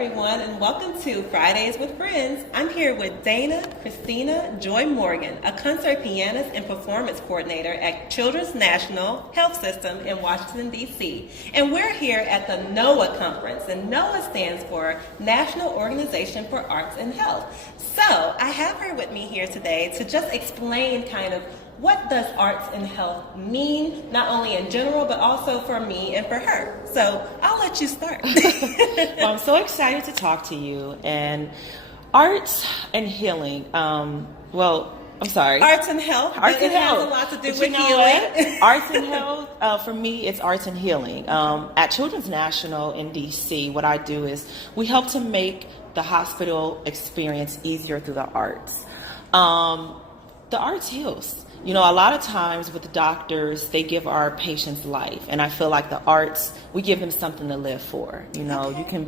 everyone, and welcome to Fridays with Friends. I'm here with Dana Kristina-Joi Morgan, a concert pianist and performance coordinator at Children's National Health System in Washington, D.C. And we're here at the NOAH conference, and NOAH stands for National Organization for Arts and Health. So I have her with me here today to just explain kind of what does arts and health mean, not only in general, but also for me and for her. So I'll let you start. Well, I'm so excited to talk to you. And arts and healing, I'm sorry. Arts and health, arts but and it health. has a lot to do but with healing. Arts and health, for me, it's arts and healing. At Children's National in D.C., what I do is we help to make the hospital experience easier through the arts. The arts heals. You know, a lot of times with the doctors, they give our patients life. And I feel like the arts, we give them something to live for. You know, you can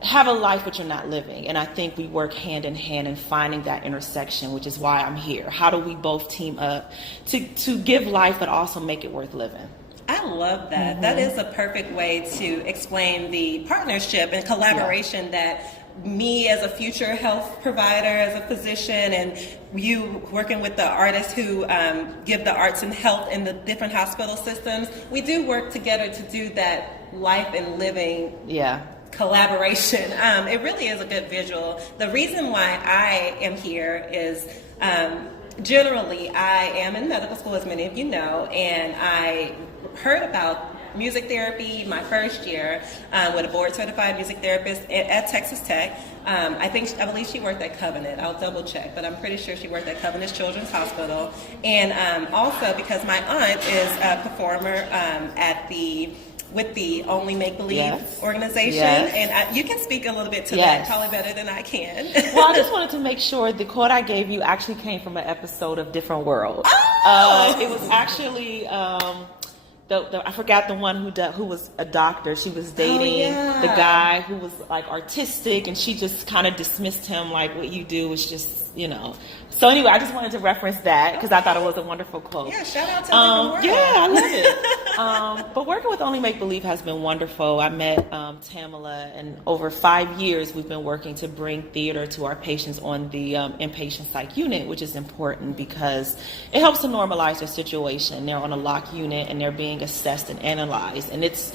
have a life, but you're not living. And I think we work hand in hand in finding that intersection, which is why I'm here. How do we both team up to give life, but also make it worth living? I love that. Mm-hmm. That is a perfect way to explain the partnership and collaboration that me as a future health provider, as a physician, and you working with the artists who give the arts and health in the different hospital systems, we do work together to do that life and living collaboration. It really is a good visual. The reason why I am here is generally I am in medical school, as many of you know, and I heard about music therapy my first year with a board certified music therapist at Texas Tech. I believe she worked at Covenant. I'll double check, but I'm pretty sure she worked at Covenant Children's Hospital. And also because my aunt is a performer with the Only Make Believe organization. And you can speak a little bit to that probably better than I can. Well, I just wanted to make sure the quote I gave you actually came from an episode of Different World. It was actually I forgot the one who was a doctor. She was dating the guy who was like artistic, and she just kind of dismissed him like, what you do is just, you know. So anyway, I just wanted to reference that because I thought it was a wonderful quote. Yeah, shout out to Different World. Yeah, I love it. But working with Only Make Believe has been wonderful. I met Tamala, and over 5 years we've been working to bring theater to our patients on the inpatient psych unit, which is important because it helps to normalize their situation. They're on a lock unit and they're being assessed and analyzed, and it's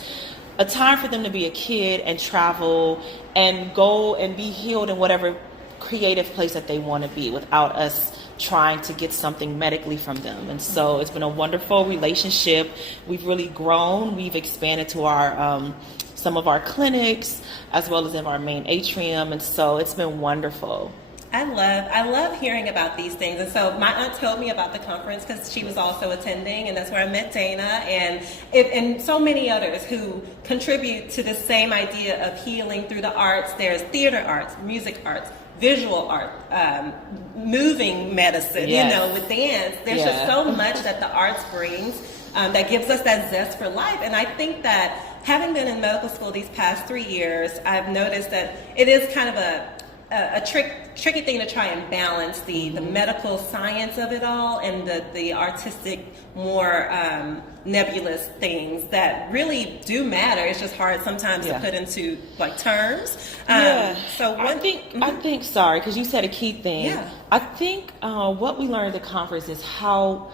a time for them to be a kid and travel and go and be healed in whatever creative place that they want to be without us trying to get something medically from them. And so it's been a wonderful relationship. We've really grown. We've expanded to our some of our clinics as well as in our main atrium, and so it's been wonderful. I love hearing about these things. And so my aunt told me about the conference because she was also attending, and that's where I met Dana and so many others who contribute to the same idea of healing through the arts. There's theater arts, music arts, visual art, moving medicine, you know, with dance. There's just so much that the arts brings that gives us that zest for life. And I think that having been in medical school these past 3 years, I've noticed that it is kind of a tricky thing to try and balance the medical science of it all and the artistic, more nebulous things that really do matter. It's just hard sometimes to put into like terms. So I think sorry, because you said a key thing. Yeah. I think what we learned at the conference is how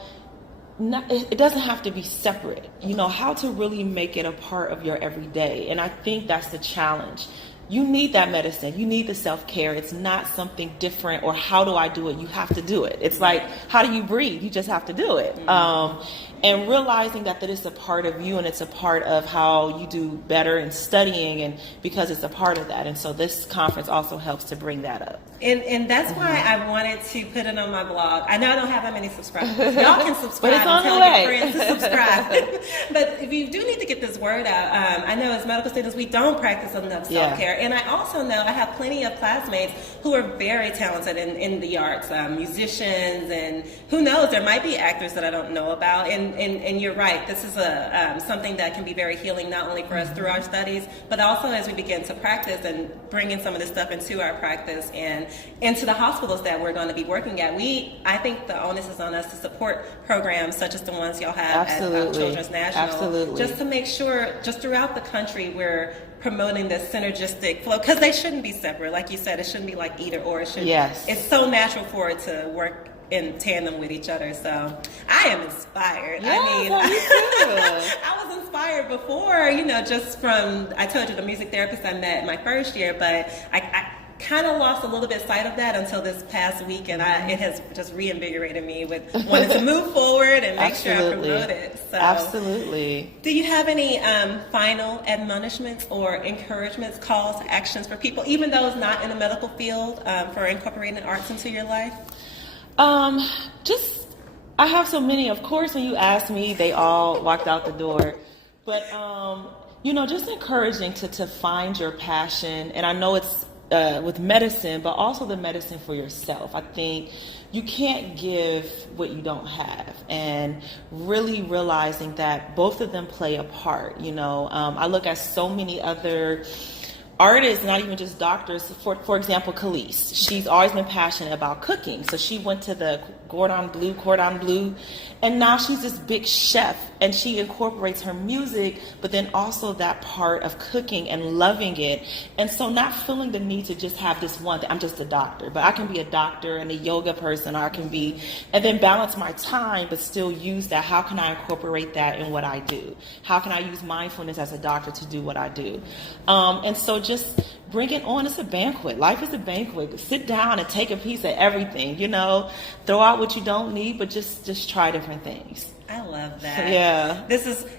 it doesn't have to be separate. You know, how to really make it a part of your everyday. And I think that's the challenge. You need that medicine. You need the self-care. It's not something different or how do I do it? You have to do it. It's like, how do you breathe? You just have to do it. And realizing that it's a part of you and it's a part of how you do better in studying, and because it's a part of that. And so this conference also helps to bring that up. And that's why I wanted to put it on my blog. I know I don't have that many subscribers. Y'all can subscribe and tell your friends to subscribe. But if you do need to get this word out, I know as medical students, we don't practice enough self-care. And I also know I have plenty of classmates who are very talented in the arts, musicians, and who knows, there might be actors that I don't know about. And you're right, this is something that can be very healing, not only for us through our studies, but also as we begin to practice and bring in some of this stuff into our practice and into the hospitals that we're going to be working at. I think the onus is on us to support programs such as the ones y'all have at Children's National, just to make sure, just throughout the country, we're promoting this synergistic flow, because they shouldn't be separate. Like you said, it shouldn't be like either or. It should, yes. It's so natural for it to work in tandem with each other. So I am inspired. Yeah, I mean, I was inspired before, just from, I told you, the music therapist I met my first year, but I kind of lost a little bit sight of that until this past week, and it has just reinvigorated me with wanting to move forward and make sure I promote it. So, absolutely. Do you have any final admonishments or encouragements, calls to actions for people, even those not in the medical field, for incorporating arts into your life? I have so many. Of course, when you asked me, they all walked out the door. But, just encouraging to find your passion. And I know it's with medicine, but also the medicine for yourself. I think you can't give what you don't have, and really realizing that both of them play a part. I look at so many other artists, not even just doctors. For example, Khalees, she's always been passionate about cooking. So she went to the Cordon Bleu, and now she's this big chef, and she incorporates her music, but then also that part of cooking and loving it. And so not feeling the need to just have this one thing. I'm just a doctor, but I can be a doctor and a yoga person, or I can be, and then balance my time, but still use that. How can I incorporate that in what I do? How can I use mindfulness as a doctor to do what I do? And so just bring it on. It's a banquet. Life is a banquet. Sit down and take a piece of everything, throw out what you don't need, but just try different things. I love that. Yeah.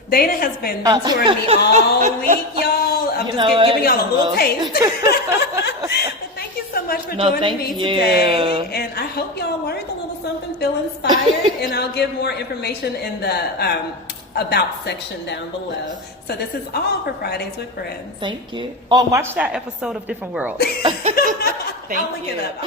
Dana has been mentoring me all week, y'all. I'm just giving y'all a little taste. But thank you so much for joining me today. And I hope y'all learned a little something, feel inspired, and I'll give more information in the About section down below. So this is all for Fridays with Friends. Thank you. Oh, watch that episode of Different World. I'll link it up.